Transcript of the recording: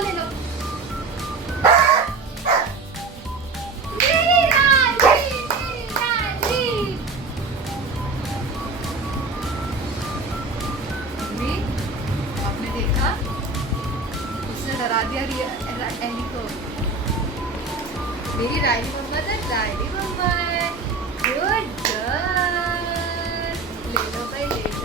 ले लो। मेरी रानी, मेरी रानी। मम्मी, आपने देखा? उसने डरा दिया एली को। मेरी रानी मम्मा तो रानी मम्मा है। Good girl. ले लो भाई, ले लो।